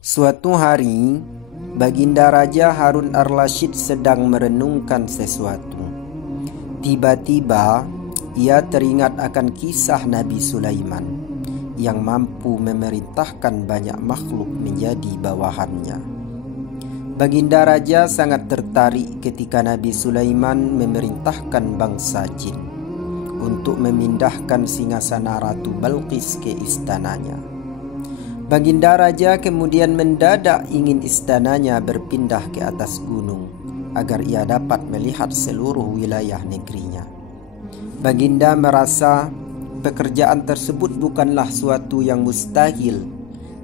Suatu hari, Baginda Raja Harun ar-Rasyid sedang merenungkan sesuatu. Tiba-tiba, ia teringat akan kisah Nabi Sulaiman yang mampu memerintahkan banyak makhluk menjadi bawahannya. Baginda Raja sangat tertarik ketika Nabi Sulaiman memerintahkan bangsa jin untuk memindahkan singgasana Ratu Balqis ke istananya. Baginda Raja kemudian mendadak ingin istananya berpindah ke atas gunung agar ia dapat melihat seluruh wilayah negerinya. Baginda merasa pekerjaan tersebut bukanlah suatu yang mustahil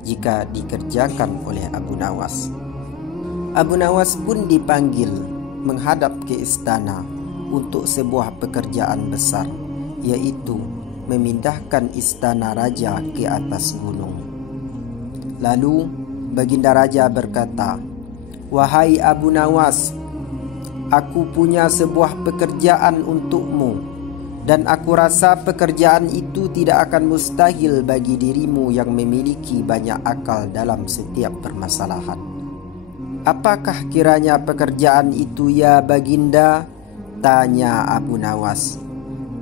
jika dikerjakan oleh Abu Nawas. Abu Nawas pun dipanggil menghadap ke istana untuk sebuah pekerjaan besar, yaitu memindahkan istana raja ke atas gunung. Lalu Baginda Raja berkata, "Wahai Abu Nawas, aku punya sebuah pekerjaan untukmu, dan aku rasa pekerjaan itu tidak akan mustahil bagi dirimu yang memiliki banyak akal dalam setiap permasalahan." "Apakah kiranya pekerjaan itu ya Baginda?" tanya Abu Nawas.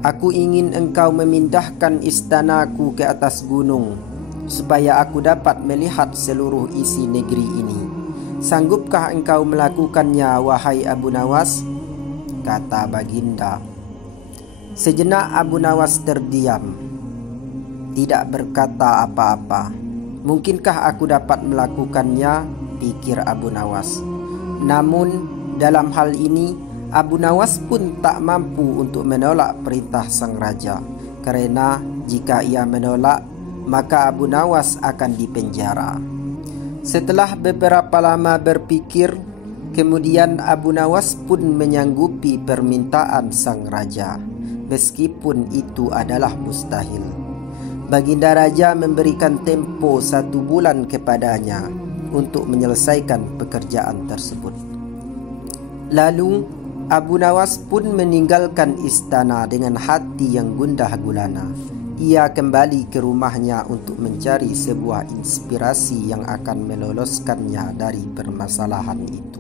"Aku ingin engkau memindahkan istanaku ke atas gunung supaya aku dapat melihat seluruh isi negeri ini. Sanggupkah engkau melakukannya, wahai Abu Nawas?" kata Baginda. Sejenak Abu Nawas terdiam, tidak berkata apa-apa. "Mungkinkah aku dapat melakukannya?" pikir Abu Nawas. Namun dalam hal ini Abu Nawas pun tak mampu untuk menolak perintah sang raja, karena jika ia menolak maka Abu Nawas akan dipenjara. Setelah beberapa lama berpikir, kemudian Abu Nawas pun menyanggupi permintaan sang raja, meskipun itu adalah mustahil. Baginda Raja memberikan tempo 1 bulan kepadanya untuk menyelesaikan pekerjaan tersebut. Lalu Abu Nawas pun meninggalkan istana dengan hati yang gundah gulana. Ia kembali ke rumahnya untuk mencari sebuah inspirasi yang akan meloloskannya dari permasalahan itu.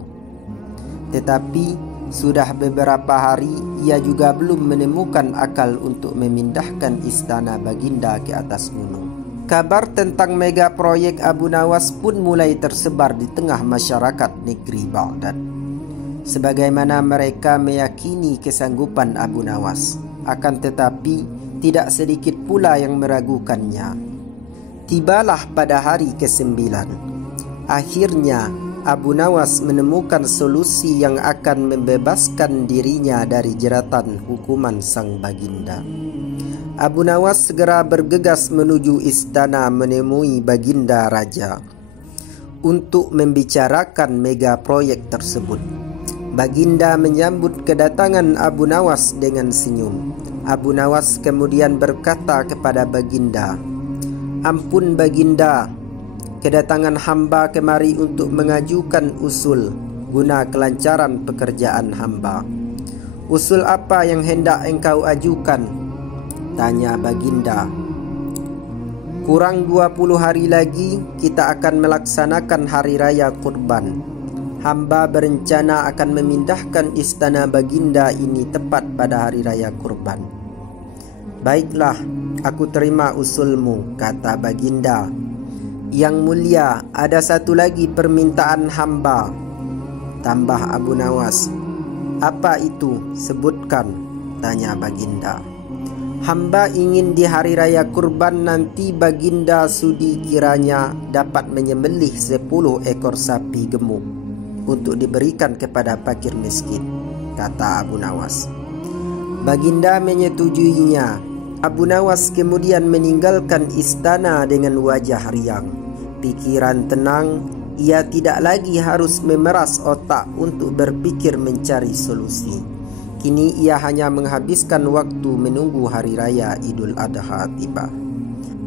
Tetapi sudah beberapa hari ia juga belum menemukan akal untuk memindahkan istana Baginda ke atas gunung. Kabar tentang mega proyek Abu Nawas pun mulai tersebar di tengah masyarakat negeri Baghdad. Sebagaimana mereka meyakini kesanggupan Abu Nawas, akan tetapi tidak sedikit pula yang meragukannya. Tibalah pada hari ke-9. Akhirnya Abu Nawas menemukan solusi yang akan membebaskan dirinya dari jeratan hukuman sang Baginda. Abu Nawas segera bergegas menuju istana menemui Baginda Raja untuk membicarakan mega proyek tersebut. Baginda menyambut kedatangan Abu Nawas dengan senyum. Abu Nawas kemudian berkata kepada Baginda, "Ampun Baginda, kedatangan hamba kemari untuk mengajukan usul guna kelancaran pekerjaan hamba." "Usul apa yang hendak engkau ajukan?" tanya Baginda. "Kurang 20 hari lagi kita akan melaksanakan hari raya kurban. Hamba berencana akan memindahkan istana Baginda ini tepat pada hari raya kurban." "Baiklah, aku terima usulmu," kata Baginda. "Yang mulia, ada satu lagi permintaan hamba," tambah Abu Nawas. "Apa itu? Sebutkan," tanya Baginda. "Hamba ingin di hari raya kurban nanti Baginda sudi kiranya dapat menyembelih 10 ekor sapi gemuk untuk diberikan kepada fakir miskin," kata Abu Nawas. Baginda menyetujuinya. Abu Nawas kemudian meninggalkan istana dengan wajah riang. Pikiran tenang, ia tidak lagi harus memeras otak untuk berpikir mencari solusi. Kini ia hanya menghabiskan waktu menunggu hari raya Idul Adha tiba.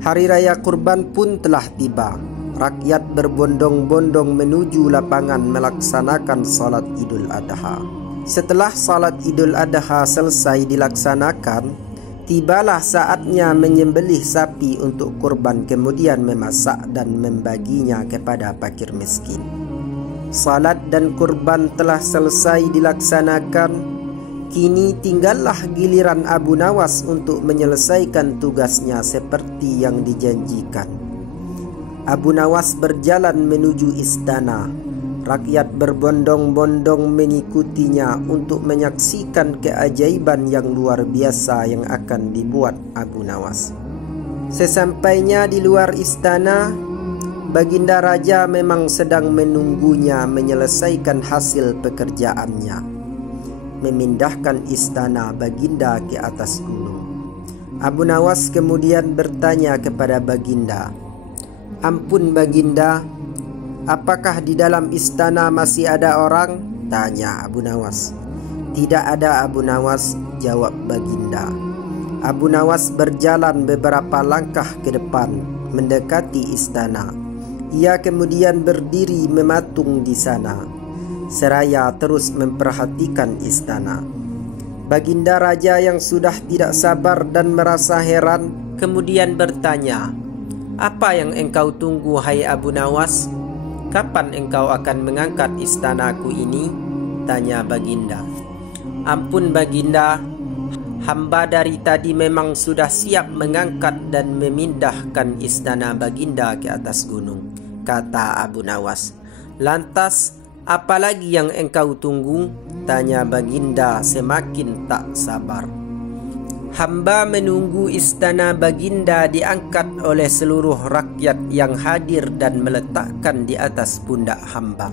Hari raya kurban pun telah tiba. Rakyat berbondong-bondong menuju lapangan melaksanakan salat Idul Adha. Setelah salat Idul Adha selesai dilaksanakan, Tibalah saatnya menyembelih sapi untuk kurban, kemudian memasak dan membaginya kepada fakir miskin. Salat dan kurban telah selesai dilaksanakan. Kini tinggallah giliran Abu Nawas untuk menyelesaikan tugasnya seperti yang dijanjikan. Abu Nawas berjalan menuju istana. Rakyat berbondong-bondong mengikutinya untuk menyaksikan keajaiban yang luar biasa yang akan dibuat Abu Nawas. Sesampainya di luar istana, Baginda Raja memang sedang menunggunya menyelesaikan hasil pekerjaannya, memindahkan istana Baginda ke atas gunung. Abu Nawas kemudian bertanya kepada Baginda, "Ampun Baginda, apakah di dalam istana masih ada orang?" tanya Abu Nawas. "Tidak ada Abu Nawas," jawab Baginda. Abu Nawas berjalan beberapa langkah ke depan mendekati istana. Ia kemudian berdiri mematung di sana, seraya terus memperhatikan istana. Baginda Raja yang sudah tidak sabar dan merasa heran kemudian bertanya, "Apa yang engkau tunggu, hai Abu Nawas? Kapan engkau akan mengangkat istanaku ini?" tanya Baginda. "Ampun Baginda, hamba dari tadi memang sudah siap mengangkat dan memindahkan istana Baginda ke atas gunung," kata Abu Nawas. "Lantas apalagi yang engkau tunggu?" tanya Baginda semakin tak sabar. "Hamba menunggu istana Baginda diangkat oleh seluruh rakyat yang hadir dan meletakkan di atas pundak hamba.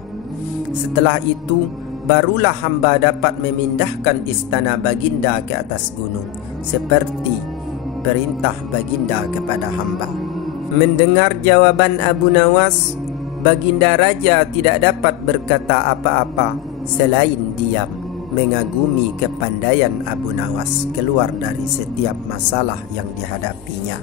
Setelah itu barulah hamba dapat memindahkan istana Baginda ke atas gunung, seperti perintah Baginda kepada hamba." Mendengar jawaban Abu Nawas, Baginda Raja tidak dapat berkata apa-apa selain diam, mengagumi kepandaian Abu Nawas keluar dari setiap masalah yang dihadapinya.